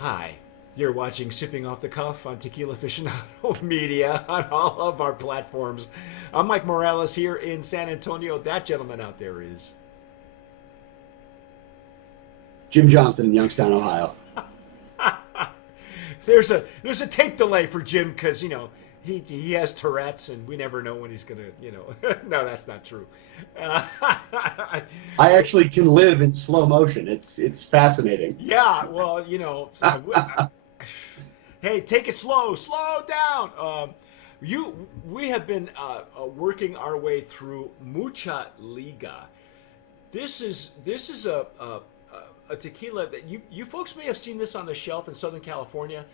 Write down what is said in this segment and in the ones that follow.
Hi, you're watching Sipping Off the Cuff on Tequila Aficionado Media on all of our platforms. I'm Mike Morales here in San Antonio. That gentleman out there is. Jim Johnston in Youngstown, Ohio. There's a tape delay for Jim because he has Tourette's and we never know when he's gonna no, that's not true. I actually can live in slow motion. It's fascinating. Yeah, well, hey, take it slow down. We have been working our way through Mucha Liga. This is a tequila that you folks may have seen this on the shelf in Southern California.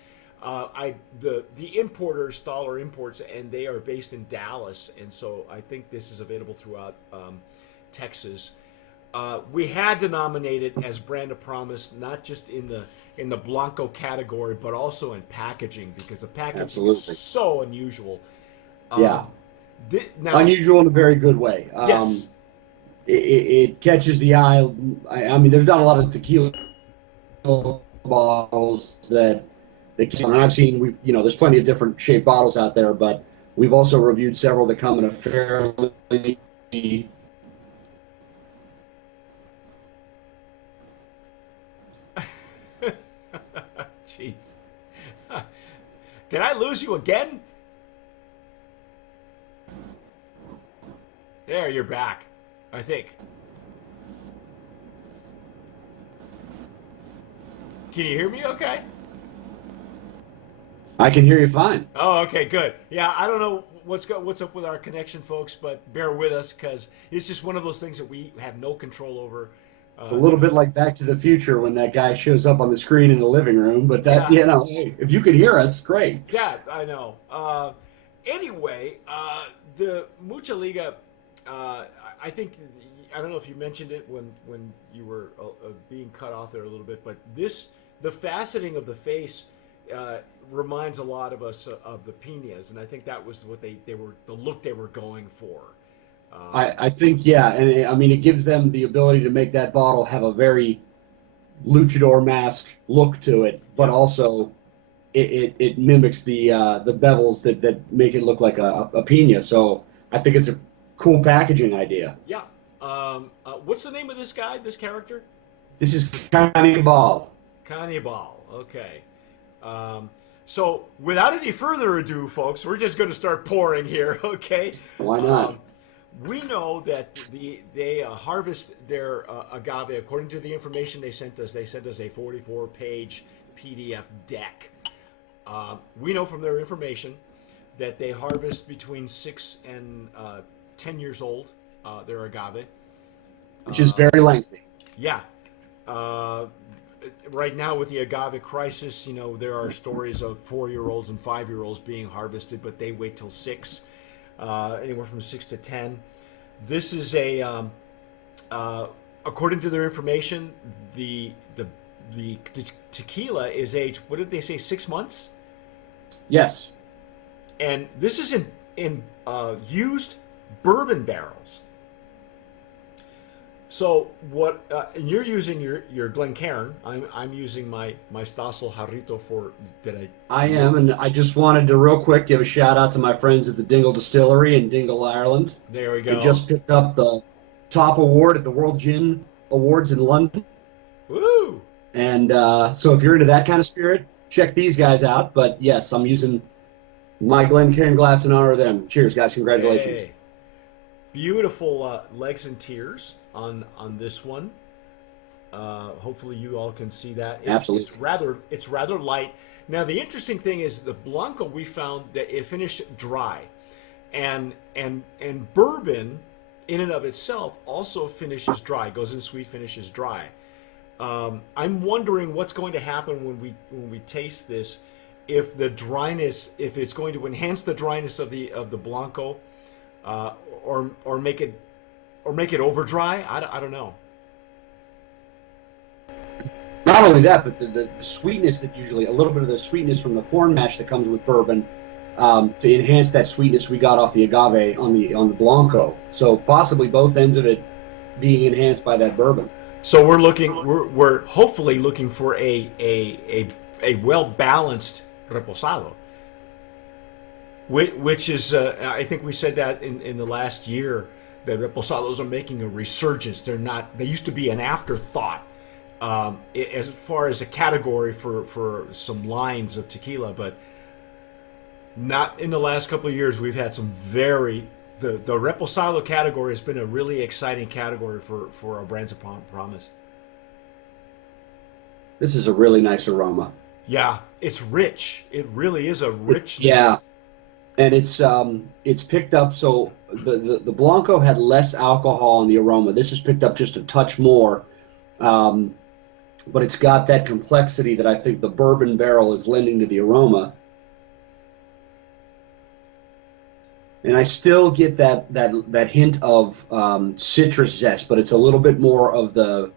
The importers, Thaler Imports, and they are based in Dallas, and so I think this is available throughout Texas. We had to nominate it as Brand of Promise, not just in the Blanco category, but also in packaging because the packaging Absolutely. is so unusual. Yeah. Now, Unusual in a very good way. yes, It catches the eye. I mean, there's not a lot of tequila bottles and I've seen there's plenty of different shaped bottles out there, but we've also reviewed several that come in a fairly jeez, did I lose you again? There, you're back. I think. Can you hear me okay? I can hear you fine. Oh, okay, good. Yeah, I don't know what's up with our connection, folks, but bear with us because it's just one of those things that we have no control over. It's a little bit like Back to the Future when that guy shows up on the screen in the living room, but that, Yeah. hey, if you could hear us, great. Yeah, I know. Anyway, the Mucha Liga, I think, I don't know if you mentioned it when you were being cut off there a little bit, but the faceting of the face reminds a lot of us of the pinas, and I think that was what they were, the look they were going for. I think, yeah, and I mean, it gives them the ability to make that bottle have a very luchador mask look to it, but also it mimics the bevels that make it look like a pina. So I think it's a cool packaging idea. Yeah. What's the name of this guy, this character? This is Cannibal. Cannibal. Okay. So without any further ado, folks, we're just going to start pouring here. Okay. Why not? We know that they harvest their agave according to the information they sent us. They sent us a 44-page PDF deck. We know from their information that they harvest between 6 and 10 years old, their agave. Which is very lengthy. Yeah. Right now with the agave crisis, there are stories of 4-year-olds and 5-year-olds being harvested, but they wait till 6, anywhere from 6 to 10. This is according to their information, the tequila is aged, what did they say, 6 months? Yes. And this is in used bourbon barrels. So what? And you're using your Glencairn. I'm using my Stossel Jarrito for that I am, and I just wanted to real quick give a shout out to my friends at the Dingle Distillery in Dingle, Ireland. There we go. They just picked up the top award at the World Gin Awards in London. Woo! And so if you're into that kind of spirit, check these guys out. But yes, I'm using my Glencairn glass in honor of them. Cheers, guys. Congratulations. Hey. Beautiful legs and tears on this one. Hopefully you all can see that. Absolutely. It's rather light. Now the interesting thing is the Blanco, we found that it finished dry, and bourbon in and of itself also finishes dry. Goes in sweet, finishes dry. I'm wondering what's going to happen when we taste this. If the dryness, if it's going to enhance the dryness of the Blanco, or make it over dry. I don't know. Not only that, but the sweetness that usually, a little bit of the sweetness from the corn mash that comes with bourbon, to enhance that sweetness we got off the agave on the Blanco. So possibly both ends of it being enhanced by that bourbon. So we're hopefully looking for a a well balanced reposado, which is I think we said that in the last year that reposados are making a resurgence. They're not. They used to be an afterthought as far as a category for some lines of tequila, but not in the last couple of years. We've had some very the reposado category has been a really exciting category for our brands of promise. This is a really nice aroma. Yeah, it's rich. It really is a richness. Yeah, and it's picked up. So the Blanco had less alcohol in the aroma. This is picked up just a touch more, but it's got that complexity that I think the bourbon barrel is lending to the aroma. And I still get that hint of citrus zest, but it's a little bit more of the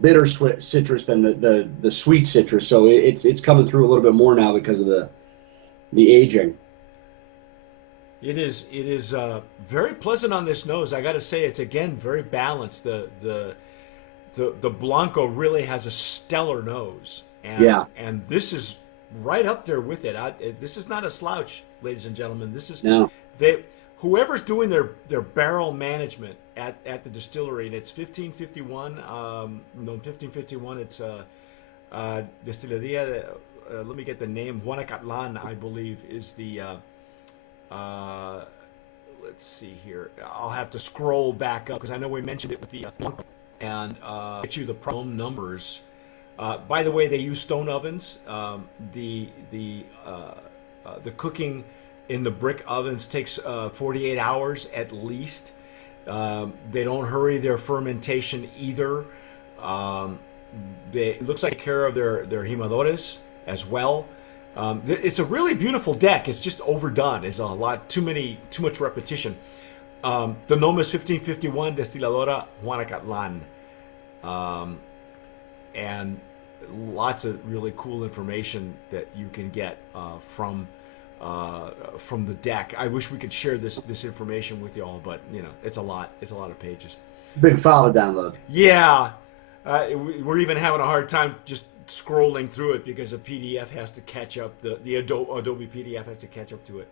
bitter citrus than the sweet citrus. So it's coming through a little bit more now because of the aging. It is very pleasant on this nose. I got to say, it's again very balanced. The Blanco really has a stellar nose, and this is right up there with it. This is not a slouch, ladies and gentlemen. This is No. whoever's doing their barrel management at the distillery, and it's 1551. No, 1551. It's Destilería. Let me get the name. Juanacatlan, I believe, is the. Let's see here. I'll have to scroll back up because I know we mentioned it with the and get you the problem numbers. By the way, they use stone ovens. The cooking in the brick ovens takes 48 hours at least. They don't hurry their fermentation either. It looks like they take care of their jimadores as well. It's a really beautiful deck. It's just overdone. It's a lot too much repetition. The nom is 1551 Destiladora Juanacatlan, and lots of really cool information that you can get from the deck. I wish we could share this information with you all, but it's a lot. It's a lot of pages. Big file to download. Yeah, we're even having a hard time just scrolling through it because a PDF has to catch up. The Adobe PDF has to catch up to it.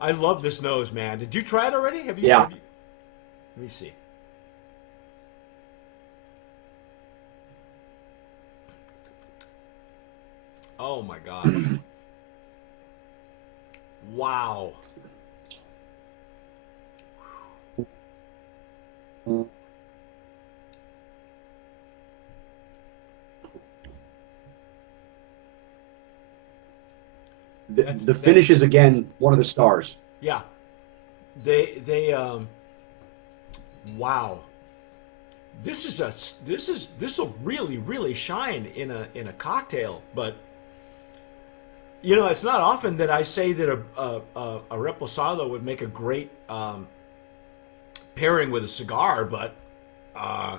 I love this nose, man. Did you try it already? Have you? Yeah. Let me see. Oh my gosh. Wow. The finish is again one of the stars. Yeah. Wow. This will really shine in a cocktail, but it's not often that I say that a reposado would make a great pairing with a cigar, but I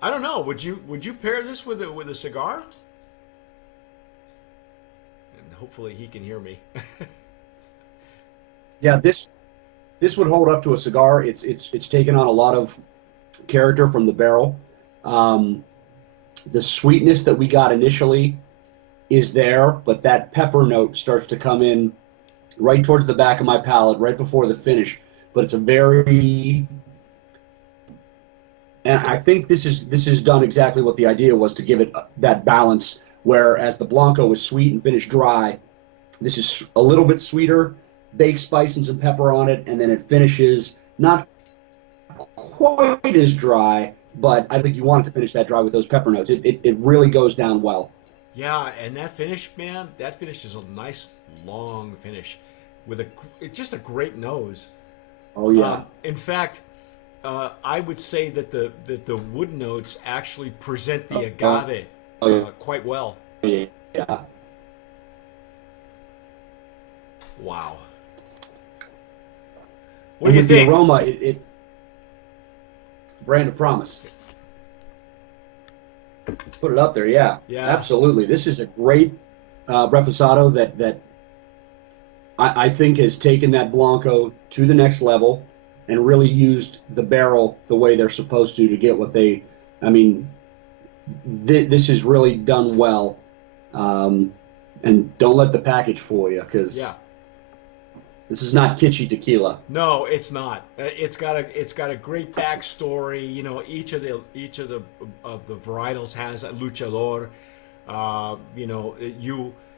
don't know. Would you pair this with a cigar? And hopefully he can hear me. Yeah, this would hold up to a cigar. It's taken on a lot of character from the barrel. The sweetness that we got initially is there, but that pepper note starts to come in right towards the back of my palate, right before the finish. But it's a very, and I think this is done exactly what the idea was, to give it that balance. Whereas the Blanco was sweet and finished dry, this is a little bit sweeter, baked spice and some pepper on it, and then it finishes not quite as dry, but I think you want it to finish that dry with those pepper notes. It really goes down well. Yeah, and that finish, man, that finish is a nice long finish with just a great nose. Oh yeah. In fact, I would say that the wood notes actually present the agave quite well. Yeah. Wow. What And do you with think? the aroma, it brand of promise. Put it up there, yeah. Yeah. Absolutely. This is a great reposado that I think has taken that Blanco to the next level and really used the barrel the way they're supposed to get what they. I mean, this is really done well. And don't let the package fool you, because Yeah. this is not kitschy tequila. No, it's not. It's got a great backstory. You know, each of the varietals has a luchador.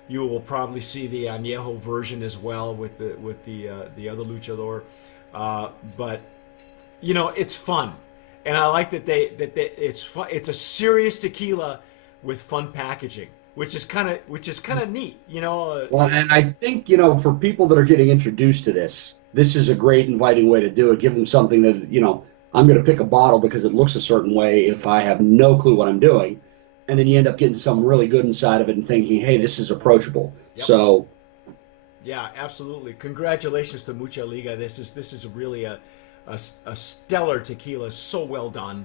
You will probably see the añejo version as well with the other luchador. But it's fun, and I like that it's fun. It's a serious tequila with fun packaging, which is kind of neat. Well, and I think, for people that are getting introduced to this is a great inviting way to do it. Give them something that, I'm going to pick a bottle because it looks a certain way if I have no clue what I'm doing. And then you end up getting something really good inside of it and thinking, hey, this is approachable. Yep. So, Yeah, absolutely. Congratulations to Mucha Liga. This is really a stellar tequila. So well done.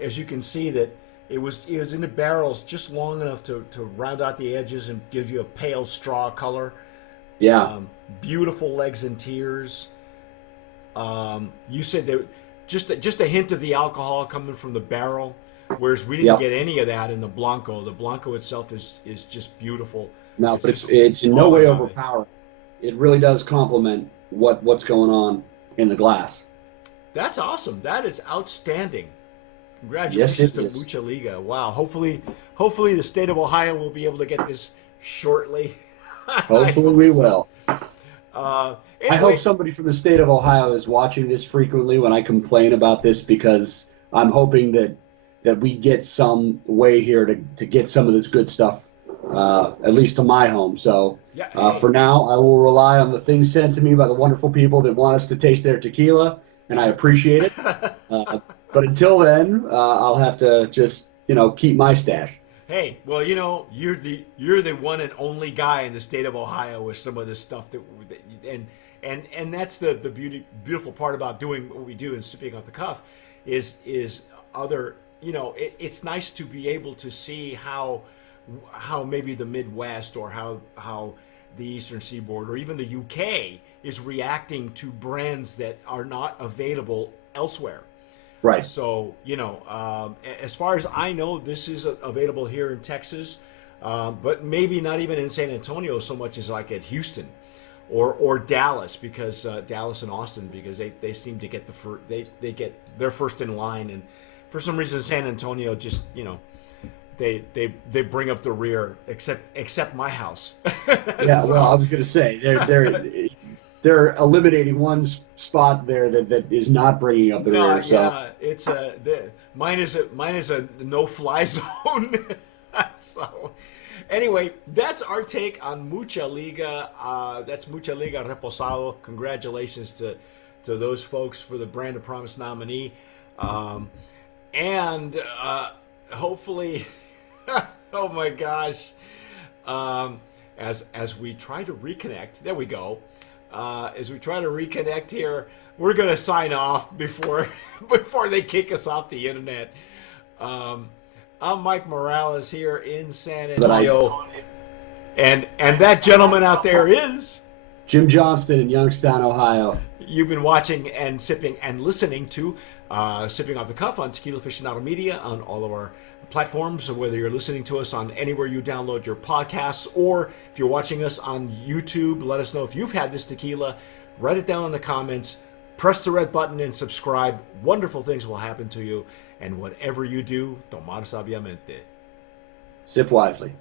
As you can see, that it was in the barrels just long enough to round out the edges and give you a pale straw color. yeah. Beautiful legs and tears. You said that just a hint of the alcohol coming from the barrel, whereas we didn't Yep. get any of that in the Blanco. The Blanco itself is just beautiful. No, but just it's in no all way agave. overpowering. It really does complement what's going on in the glass. That's awesome. That is outstanding. Yes, Congratulations it to is. Mucha Liga. Wow. Hopefully the state of Ohio will be able to get this shortly. Hopefully we will. Uh, I hope anyway, somebody from the state of Ohio is watching this frequently when I complain about this, because I'm hoping that we get some way here to get some of this good stuff, at least to my home. So yeah. Hey, for now, I will rely on the things sent to me by the wonderful people that want us to taste their tequila, and I appreciate it. Uh, but until then, I'll have to just keep my stash. hey. Well, you're the one and only guy in the state of Ohio with some of this stuff and that's the beautiful part about doing what we do and sipping off the cuff is other. It's nice to be able to see how maybe the Midwest or how the Eastern Seaboard or even the UK is reacting to brands that are not available elsewhere. Right. So, as far as I know, this is available here in Texas, but maybe not even in San Antonio so much as like at Houston or Dallas, because Dallas and Austin, because they seem to get they get their first in line, and for some reason San Antonio just they bring up the rear, except my house. Yeah. Well, I So, was going to say they're eliminating one spot there that is not bringing up the no, rear. So yeah, it's mine is a no-fly zone. So, anyway, that's our take on Mucha Liga. That's Mucha Liga Reposado. Congratulations to those folks for the Brand of Promise nominee, and hopefully, oh my gosh, as we try to reconnect, there we go. As we try to reconnect here, we're gonna sign off before before they kick us off the internet. I'm Mike Morales here in San but Antonio, and that gentleman out there is. Jim Johnston in Youngstown, Ohio. You've been watching and sipping and listening to Sipping Off the Cuff on Tequila Aficionado Media on all of our platforms, so whether you're listening to us on anywhere you download your podcasts, or if you're watching us on YouTube, let us know if you've had this tequila. Write it down in the comments. Press the red button and subscribe. Wonderful things will happen to you. And whatever you do, tomar sabiamente. Sip wisely.